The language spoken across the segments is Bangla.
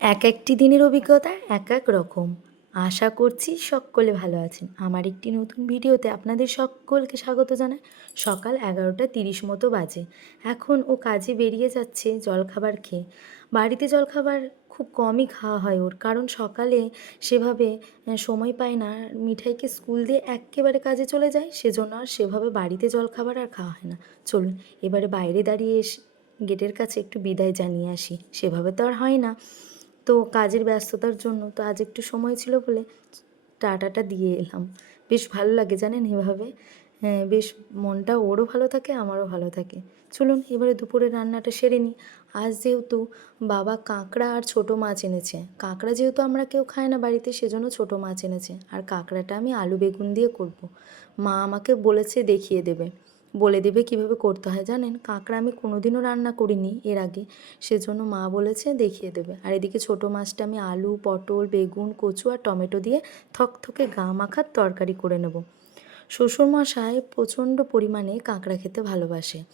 এক একটি দিনের অভিজ্ঞতা, এক এক রকম। আশা করছি সকলে ভালো আছেন। আমার একটি নতুন ভিডিওতে আপনাদের সকলকে স্বাগত জানাই। সকাল এগারোটা তিরিশ মতো বাজে। এখন ও কাজে বেরিয়ে যাচ্ছে জলখাবার খেয়ে। বাড়িতে জলখাবার খুব কমই খাওয়া হয় ওর, কারণ সকালে সেভাবে সময় পায় না। মিঠাইকে স্কুল দিয়ে এক্কেবারে কাজে চলে যায়, সেজন্য আর সেভাবে বাড়িতে জলখাবার আর খাওয়া হয় না। চলুন, এবারে বাইরে দাঁড়িয়ে এসে গেটের কাছে একটু বিদায় জানিয়ে আসি। সেভাবে তো আর হয় না। তো কাজের ব্যস্ততার জন্য তো আজ একটু সময় ছিল বলে টাটাটা দিয়ে এলাম। বেশ ভালো লাগে জানেন এভাবে। হ্যাঁ বেশ মনটা ওরও ভালো থাকে, আমারও ভালো থাকে। চলুন, এবারে দুপুরে রান্নাটা সেরে নিই। আজ যেহেতু বাবা কাঁকড়া আর ছোটো মাছ এনেছে। কাঁকড়া যেহেতু আমরা কেউ খাই না বাড়িতে, সেজন্য ছোটো মাছ এনেছে। আর কাঁকড়াটা আমি আলু বেগুন দিয়ে করব। মা আমাকে বলেছে দেখিয়ে দেবে। বলে দেবে কীভাবে করতে হয়, জানেন? কাঁকড়া আমি কোনোদিনও রান্না করিনি এর আগে। সেজন্য মা বলেছে দেখিয়ে দেবে। আর এদিকে ছোটো মাছটা আমি আলু, পটল, বেগুন, কচু আর টমেটো দিয়ে থকথকে গা মাখার তরকারি করে নেব। শ্বশুরমশাই প্রচণ্ড পরিমাণে কাঁকড়া খেতে ভালোবাসে।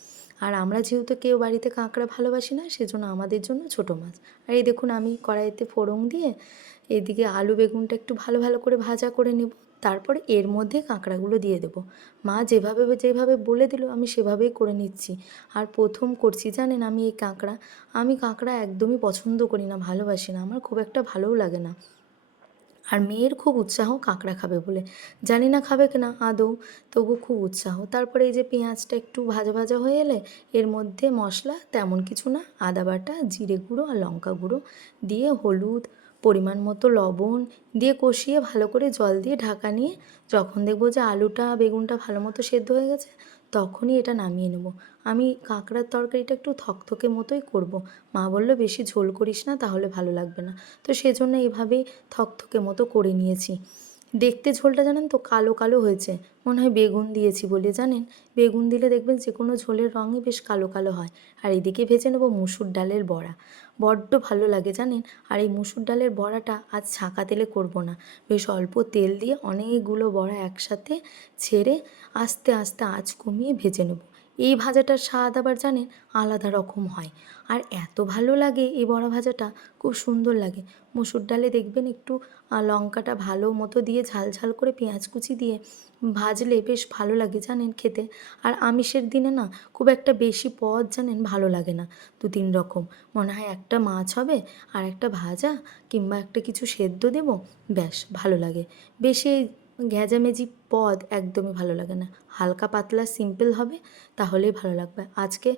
আর আমরা যেহেতু কেউ বাড়িতে কাঁকড়া ভালোবাসি না, সেজন্য আমাদের জন্য ছোটো মাছ। আর এই দেখুন আমি কড়াইতে ফোড়ন দিয়ে এদিকে আলু, বেগুনটা একটু ভালো ভালো করে ভাজা করে নেব। তারপরে এর মধ্যে কাঁকড়াগুলো দিয়ে দেবো। মা যেভাবে যেভাবে বলে দিল, আমি সেভাবেই করে নিচ্ছি। আর প্রথম করছি, জানেন আমি এই কাঁকড়া। আমি কাঁকড়া একদমই পছন্দ করি না, ভালোবাসি না, আমার খুব একটা ভালোও লাগে না। আর মেয়ের খুব উৎসাহ কাঁকড়া খাবে বলে। জানি না খাবে কিনা, আদৌ, তবু খুব উৎসাহ। তারপরে এই যে পেঁয়াজটা একটু ভাজা ভাজা হয়ে এলে, এর মধ্যে মশলা তেমন কিছু না, আদা বাটা, জিরে গুঁড়ো আর লঙ্কা গুঁড়ো দিয়ে হলুদ পরিমাণ মতো লবণ দিয়ে কষিয়ে ভালো করে জল দিয়ে ঢাকা নিয়ে যখন দেখব যে আলুটা, বেগুনটা ভালো মতো সেদ্ধ হয়ে গেছে, তখনই এটা নামিয়ে নেব। আমি কাঁকড়ার তরকারিটা একটু থকথকে মতোই করব। মা বলল, বেশি ঝোল করিস না, তাহলে ভালো লাগবে না। তো সেজন্য এভাবেই থকথকে মতো করে নিয়েছি। দেখতে ঝোলটা জানেন তো কালো কালো হয়েছে। মনে হয় বেগুন দিয়েছি বলে, জানেন? বেগুন দিলে দেখবেন যে কোনো ঝোলের রঙই বেশ কালো কালো হয়। আর এদিকে ভেজে নেব মুসুর ডালের বড়া। বড্ড ভালো লাগে, জানেন? আর এই মুসুর ডালের বড়াটা আজ ছাঁকা তেলে করব না। বেশ অল্প তেল দিয়ে অনেকগুলো বড়া একসাথে ছেড়ে আস্তে আস্তে আঁচ কমিয়ে ভেজে নেব। এই ভাজাটার স্বাদ আবার জানেন আলাদা রকম হয়। আর এত ভালো লাগে এই বড়া ভাজাটা, খুব সুন্দর লাগে। মসুর ডালে দেখবেন একটু লঙ্কাটা ভালো মতো দিয়ে ঝাল ঝাল করে পেঁয়াজ কুচি দিয়ে ভাজলে বেশ ভালো লাগে জানেন খেতে। আর আমিষের দিনে না, খুব একটা বেশি পদ জানেন ভালো লাগে না। দু তিন রকম। মনে হয় একটা মাছ হবে আর একটা ভাজা কিংবা একটা কিছু সেদ্ধ দেবো, ব্যাস ভালো লাগে। বেশি ঘ্যাজামেজি পদ একদমই ভালো লাগে না। হালকা পাতলা সিম্পল হবে, তাহলেই ভালো লাগবে। আজকে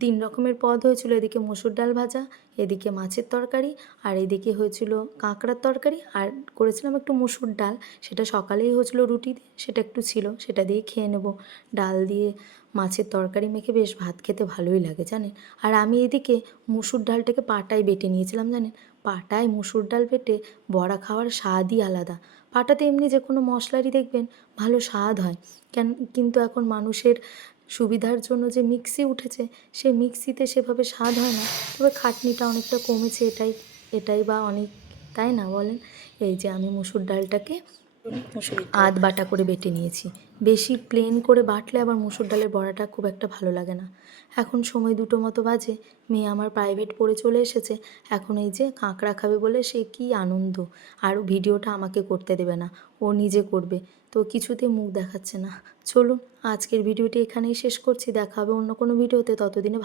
তিন রকমের পদ হয়েছিল, এদিকে মসুর ডাল ভাজা, এদিকে মাছের তরকারি, আর এদিকে হয়েছিল কাঁকড়ার তরকারি, আর করেছিলাম একটু মুসুর ডাল। সেটা সকালেই হয়েছিল রুটি সেটা একটু ছিল, সেটা দিয়ে খেয়ে নেব। ডাল দিয়ে মাছের তরকারি মেখে বেশ ভাত খেতে ভালোই লাগে, জানেন? আর আমি এদিকে মুসুর ডালটাকে পাটায় বেটে নিয়েছিলাম, জানেন? পাটায় মুসুর ডাল বেটে বড়া খাওয়ার স্বাদই আলাদা। পাটাতে এমনি যে কোনো মশলারই দেখবেন ভালো স্বাদ হয়। কেন, কিন্তু এখন মানুষের সুবিধার জন্য যে মিক্সি উঠেছে, সে মিক্সিতে সেভাবে স্বাদ হয় না। তবে খাটনিটা অনেকটা কমেছে এটাই এটাই বা অনেক, তাই না বলেন? এই যে আমি মুসুর ডালটাকে আধ বাটা করে বেটে নিয়েছি। বেশি প্লেন করে বাটলে আবার মুসুর ডালের বড়াটা খুব একটা ভালো লাগে না। এখন সময় দুটো মতো বাজে, মেয়ে আমার প্রাইভেট পড়ে চলে এসেছে, এখন এই যে কাঁকড়া খাবে বলে সে কি আনন্দ। আর ভিডিওটা আমাকে করতে দেবে না, ও নিজে করবে, তো কিছুতে মুখ দেখাচ্ছে না। চলুন, আজকের ভিডিওটি এখানেই শেষ করছি, দেখা হবে অন্য কোনো ভিডিওতে, ততদিনে